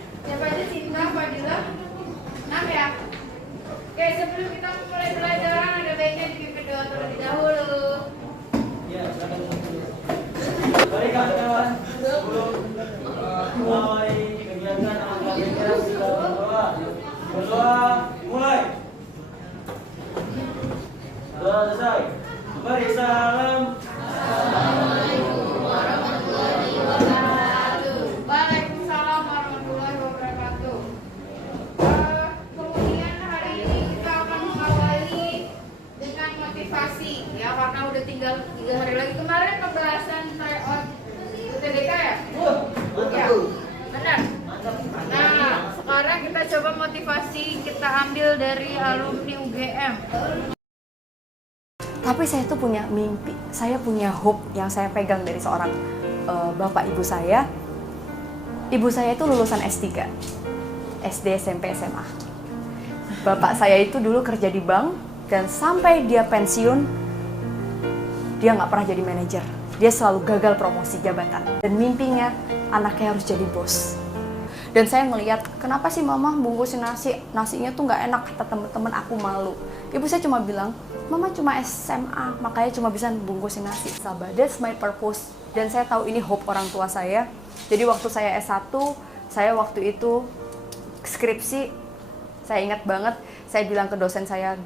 Siapa aja? Cinta, Fadila, 6 ya? Oke, sebelum kita mulai pelajaran ada baiknya dipimpin doa terlebih dahulu. Ya, baik kawan-kawan. Sebelum mulai kegiatan amal kita berdoa. Berdoa mulai. Doa selesai. Mari salam. Assalamualaikum warahmatullahi wabarakatuh. Waalaikumsalam warahmatullahi wabarakatuh. Kemudian hari ini kita akan mengawali dengan motivasi ya, karena udah tinggal 3 hari lagi. Kemarin pembahasan tryout UTBK ya? Ya, benar. Nah, sekarang kita coba motivasi kita ambil dari alumni UGM. Tapi saya tuh punya mimpi, saya punya hope yang saya pegang dari seorang bapak ibu saya. Ibu saya itu lulusan S3, SD, SMP, SMA. Bapak saya itu dulu kerja di bank dan sampai dia pensiun, dia nggak pernah jadi manajer. Dia selalu gagal promosi jabatan. Dan mimpinya anaknya harus jadi bos. Dan saya ngelihat, kenapa sih mama bungkusin nasinya tuh nggak enak, kata temen-temen aku malu. Ibu saya cuma bilang, mama cuma SMA, makanya cuma bisa bungkusin nasi. Sabar, that's my purpose. Dan saya tahu ini hope orang tua saya. Jadi waktu saya S1, saya waktu itu skripsi, saya ingat banget, saya bilang ke dosen saya,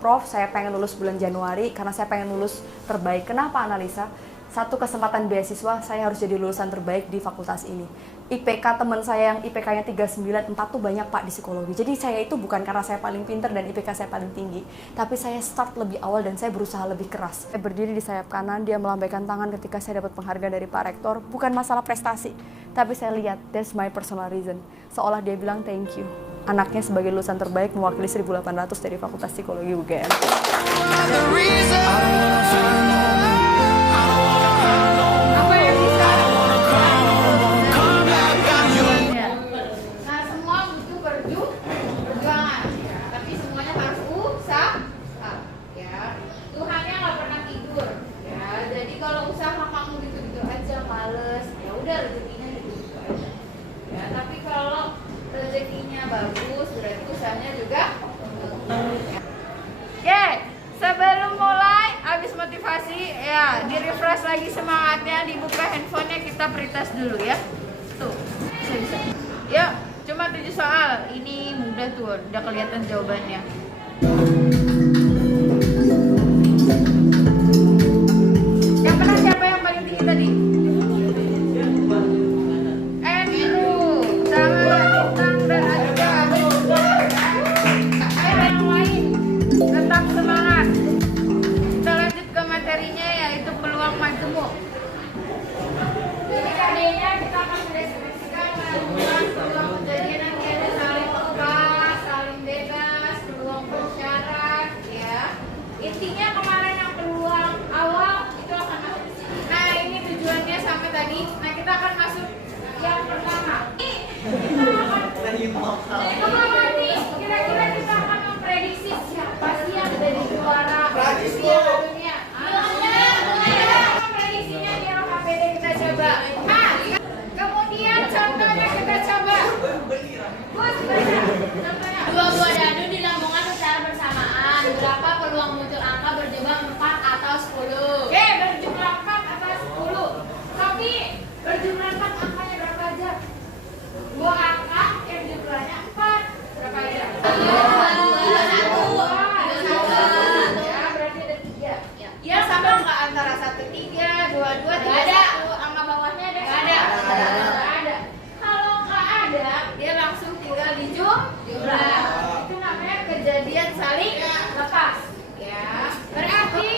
Prof, saya pengen lulus bulan Januari karena saya pengen lulus terbaik. Kenapa analisa? Satu kesempatan beasiswa, saya harus jadi lulusan terbaik di fakultas ini. IPK teman saya yang IPK-nya 394 tuh banyak Pak di psikologi. Jadi saya itu bukan karena saya paling pintar dan IPK saya paling tinggi, tapi saya start lebih awal dan saya berusaha lebih keras. Saya berdiri di sayap kanan, dia melambaikan tangan ketika saya dapat penghargaan dari Pak Rektor. Bukan masalah prestasi, tapi saya lihat, that's my personal reason. Seolah dia bilang thank you. Anaknya sebagai lulusan terbaik mewakili 1.800 dari Fakultas Psikologi UGM. Bagus, berarti usahanya juga. Oke, sebelum mulai, habis motivasi ya, di refresh lagi semangatnya, dibuka handphonenya, kita pretest dulu ya. Tuh, bisa. Yuk, cuma 7 soal. Ini mudah tuh, udah kelihatan jawabannya. Yang pernah siapa yang paling tinggi tadi? Intinya kemarin yang peluang awal itu akan masuk di sini. Nah ini tujuannya sampai tadi. Nah kita akan masuk yang pertama. Kira-kira kita akan memprediksi siapa sih yang jadi juara Piala Dunia. Prediksinya di LKPD kita coba. Nah, kemudian contohnya kita coba. Dua-dua dadu dilambungkan secara bersamaan. Berapa peluang muncul angka berjumlah 4 atau 10? Oke, berjumlah 4 atau 10. Tapi berjumlah 4 angkanya berapa aja? 2 angka yang jumlahnya 4. Berapa aja? 2, 1. Ya, berarti ada 3. Ya, sama angka antara 1, 3, 2, 2, 3, 1. Angka bawahnya ada? Nggak ada. Nggak ada. Kalau nggak ada, dia langsung tinggal dijumlah. Itu namanya kejadian saling lepas. Ya, berarti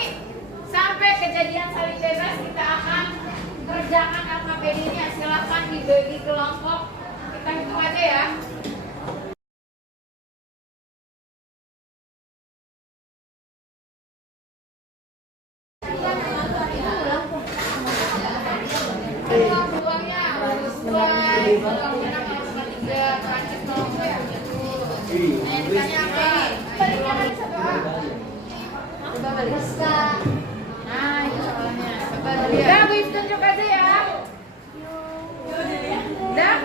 sampai kejadian saling bebas kita akan kerjakan LKPD-nya. Silakan dibagi kelompok. Kita hitung aja ya. Peluangnya harus 2, peluangnya harus 3, terakhir kelompok ya. Nah, yang ditanya apa? Baliknya dari 1A. Coba balik. Nah, itu soalnya. Coba lihat. Udah, Bu tunjuk aja ya. Udah?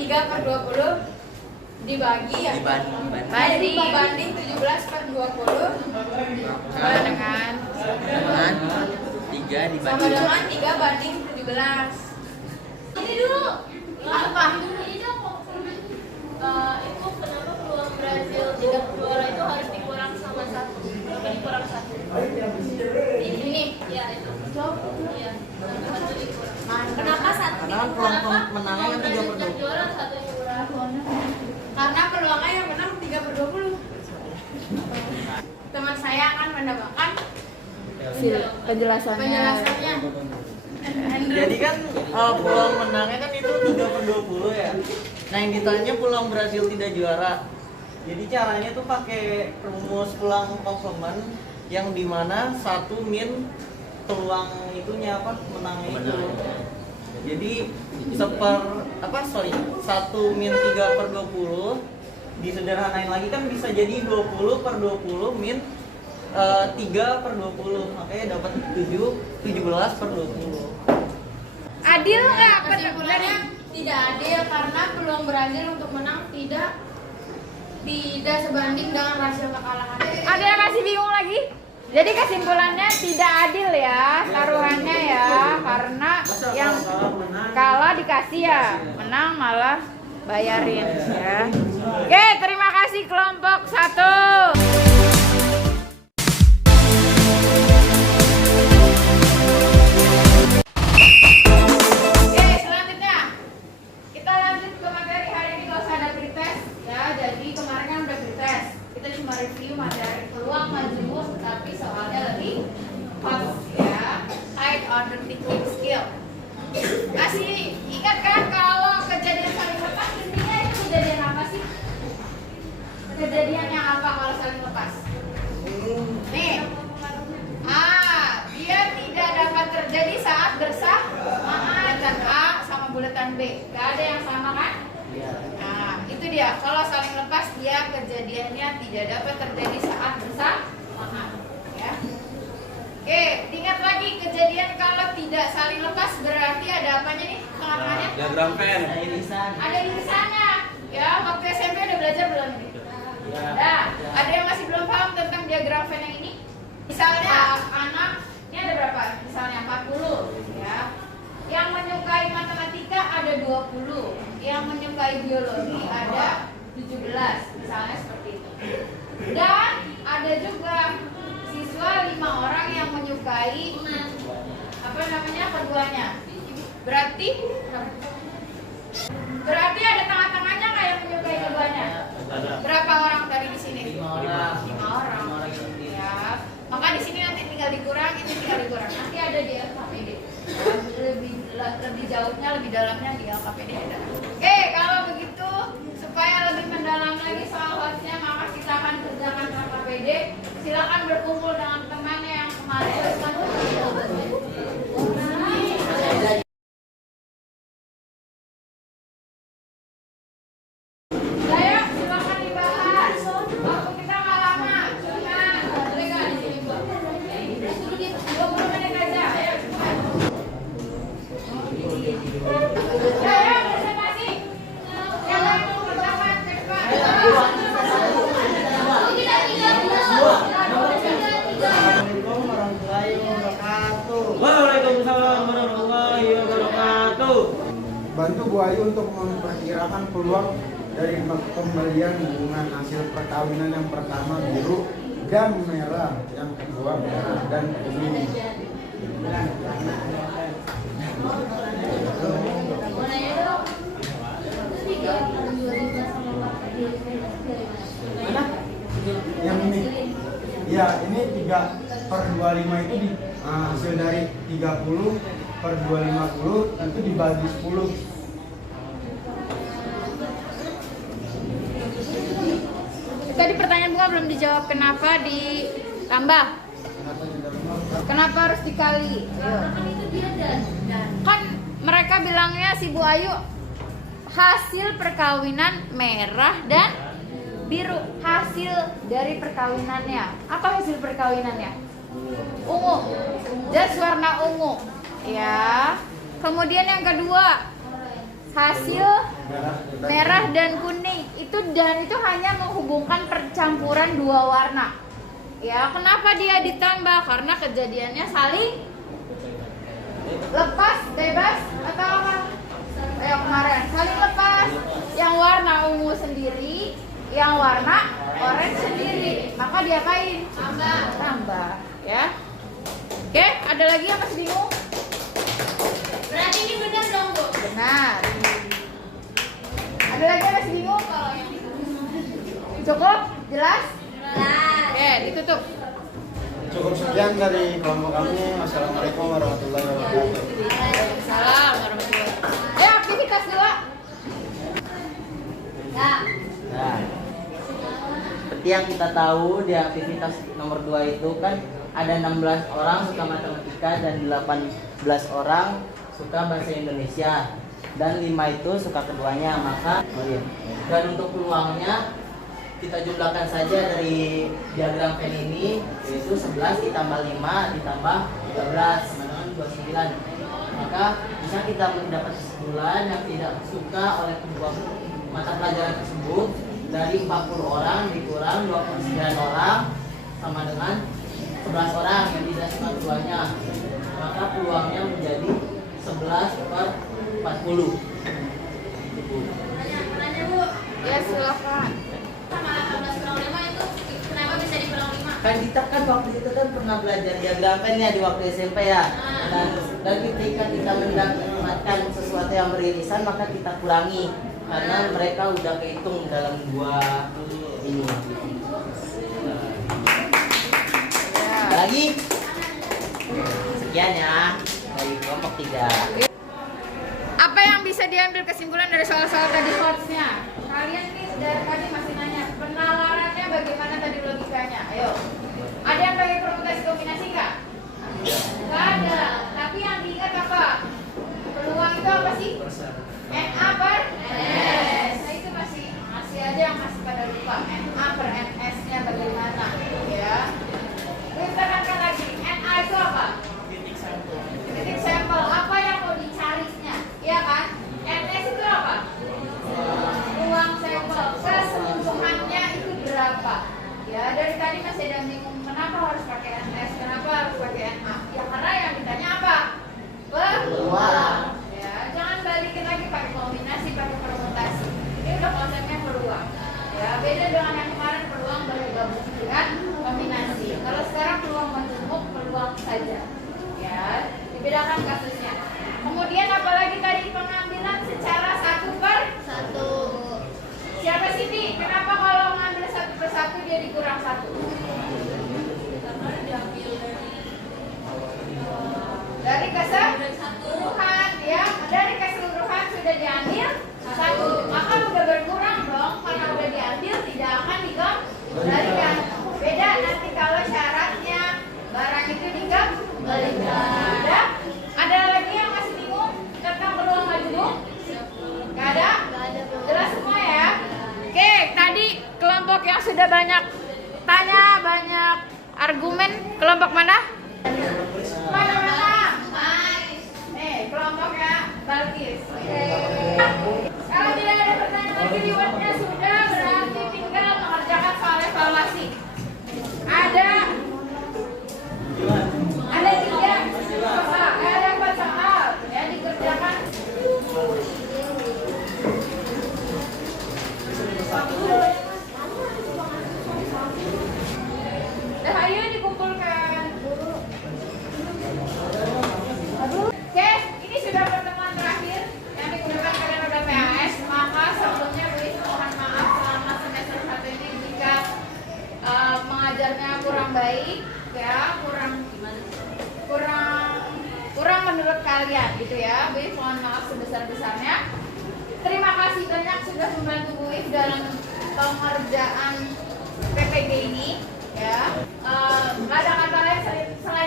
3/20 dibagi ya. Dibanding 17/20 sama dengan 3/17. Ini dulu. Apa? Ini dong. Itu kenapa peluang Brazil tidak juara itu harus dikurang sama 1? Kenapa dikurang 1? Ini. Ya itu. Iya. Satu dikurang. Kenapa satu? Karena peluang menangnya kan 3/20. Juara 1 dikurang. Karena peluangnya yang menang 3/20. Teman saya akan menambahkan penjelasannya. Jadi kan peluang menangnya kan itu 3/20 ya. Nah yang ditanya peluang Brasil tidak juara. Jadi caranya tuh pakai rumus peluang komplement yang dimana 1 min peluang itunya menangnya itu. Jadi 1 min 3/20 disederhanain lagi kan bisa jadi 20/20 min 3/20, makanya dapat 17/20. Adil nggak? Kesimpulannya tidak adil karena peluang Brazil untuk menang tidak sebanding dengan rasio kekalahan. Ada yang masih bingung lagi? Jadi kesimpulannya tidak adil ya taruhannya ya, karena yang kalah dikasih ya, menang malah bayarin ya. Oke, terima kasih kelompok 1. Oke, selanjutnya kita lanjut ke materi hari ini. Gak usah ada pretest ya, jadi kemarin kan udah pretest, kita cuma review materi peluang majemuk, tapi soalnya lebih hot ya, high order thinking skill. Kasih ingat kan kalau kejadian saling lepas intinya itu kejadian apa sih? Kejadian yang apa kalau saling lepas? Nih, dia tidak dapat terjadi saat bersamaan buletan A sama buletan B. Gak ada yang sama kan? Nah, itu dia. Kalau saling lepas dia kejadiannya tidak dapat terjadi saat bersamaan. Ya. Oke, ingat lagi kejadian kalau tidak saling lepas berarti ada apanya nih tengah-tengahnya? Diagram pen. Ada irisannya. Ya, waktu SMP udah belajar belum ini? Nah, ada yang masih belum paham tentang diagram Venn yang ini? Misalnya anak ini ada berapa? Misalnya 40 ya. Yang menyukai matematika ada 20, yang menyukai biologi ada 17, misalnya seperti itu. Dan ada juga siswa 5 orang yang menyukai keduanya. Berarti ada tengah-tengahnya nggak yang menyukai keduanya? Berapa orang tadi di sini? 5 orang. Ya. Maka di sini nanti tinggal dikurang, ini tinggal dikurang. Nanti ada di LKPD. Lebih jauhnya, lebih dalamnya di LKPD ada. Oke, kalau begitu supaya lebih mendalam lagi soal hotnya, maka kita akan kerjakan LKPD. Silakan berkumpul dengan temannya yang kemarin. Waalaikumsalam warahmatullahi wabarakatuh. Bantu Bu Ayu untuk memperkirakan peluang dari pembelian hubungan hasil perkawinan yang pertama biru dan merah, yang kedua merah dan kuning. Yang ini, ya ini 3/25 itu hasil dari 30/250 itu dibagi 10. Tadi pertanyaan bunga belum dijawab, kenapa ditambah? Kenapa harus dikali? Kan mereka bilangnya si Bu Ayu hasil perkawinan merah dan biru, hasil dari perkawinannya. Apa hasil perkawinannya? Ungu, jas warna ungu, ya. Kemudian yang kedua hasil merah dan kuning itu, dan itu hanya menghubungkan percampuran dua warna. Ya, kenapa dia ditambah? Karena kejadiannya saling lepas, bebas atau apa? Yang kemarin saling lepas. Yang warna ungu sendiri, yang warna oranye sendiri. Maka diapain? Tambah, ya. Oke, ada lagi yang masih bingung? Berarti ini benar dong, Bu? Benar. Ada lagi yang masih bingung? Kalau yang cukup? Jelas? Oke, ditutup. Cukup sekian dari kelompok kami. Wassalamualaikum warahmatullahi wabarakatuh. Waalaikumsalam warahmatullahi wabarakatuh. Ayo aktivitas 2. Ya. Nah, seperti yang kita tahu di aktivitas nomor 2 itu kan ada 16 orang suka matematika dan 18 orang suka bahasa Indonesia dan 5 itu suka keduanya. Maka dan untuk peluangnya kita jumlahkan saja dari diagram pen ini, yaitu 11 ditambah 5 ditambah 13 sama dengan 29. Maka bisa kita mendapat kesimpulan yang tidak suka oleh kedua mata pelajaran tersebut dari 40 orang dikurang 29 orang sama dengan 11 orang yang tidak suka keduanya. Maka peluangnya menjadi 11/40. Nanya, Bu. Ya, silakan. Sama 18 kurang 5 itu kenapa bisa dikurang 5? Kan kita kan waktu itu kan pernah belajar diagram pen ya di waktu SMP ya. Dan ketika kita mendapatkan sesuatu yang beririsan maka kita kurangi karena mereka udah kehitung dalam 2 ini. Lagi sekian ya dari kelompok 3. Apa yang bisa diambil kesimpulan dari soal-soal tadi quotes-nya? Kalian nih dari tadi masih nanya, penalarannya bagaimana tadi logikanya? Ayo. Ada yang pakai permutasi kombinasi nggak? Nggak ada. Tapi yang diingat apa? Peluang itu apa sih? NA per NS. Nah itu masih aja yang masih pada lupa. NA per NS-nya bagaimana? Ya. Kita tekankan lagi. NA itu apa? Titik sampel. Apa yang mau dicarinya? Iya kan? NS itu apa? Ruang sampel. Keseluruhannya itu berapa? Ya, dari tadi masih ada bingung kenapa harus pakai NS, kenapa harus pakai NA? Ya karena yang ditanya apa? Peluang. Ya, jangan balikin lagi pakai kombinasi, pakai permutasi. Ini udah konsepnya peluang. Ya, beda dengan yang kemarin peluang baru gabung dengan kombinasi. Kalau sekarang peluang menjemuk, peluang saja. Ya, dibedakan kasusnya. Kemudian apalagi tadi pengambilan secara 1/1. Siapa sih Ti? Kenapa kalau ngambil 1/1 dia dikurang 1? Karena diambil Dari keseluruhan, ya. Dari keseluruhan sudah diambil 1. Maka udah berkurang dong. Karena udah diambil tidak akan dikembalikan. Beda nanti kalau syaratnya barang itu dikembalikan. Ada lagi yang masih bingung tentang peluang majemuk? Gak ada? Jelas semua ya? Oke, tadi kelompok yang sudah banyak tanya, banyak argumen, kelompok mana? Mana? Nih, kelompoknya Balkis. Oke. Kalau tidak ada pertanyaan lagi, rewardnya sudah, berarti tinggal mengerjakan soal evaluasi. Ada 4 soal ya, dikerjakan. Dah, ayo dikumpulkan. Oke, ini sudah pertemuan terakhir yang digunakan kalian udah PAS. Maka sebelumnya Beli mohon maaf selama semester 1 ini jika mengajarnya kurang baik, ya, kurang menurut kalian gitu ya. Beli mohon maaf sebesar-besarnya. Terima kasih banyak sudah membantu Bu If dalam pengerjaan PPG ini ya. Nggak ada kata lain selain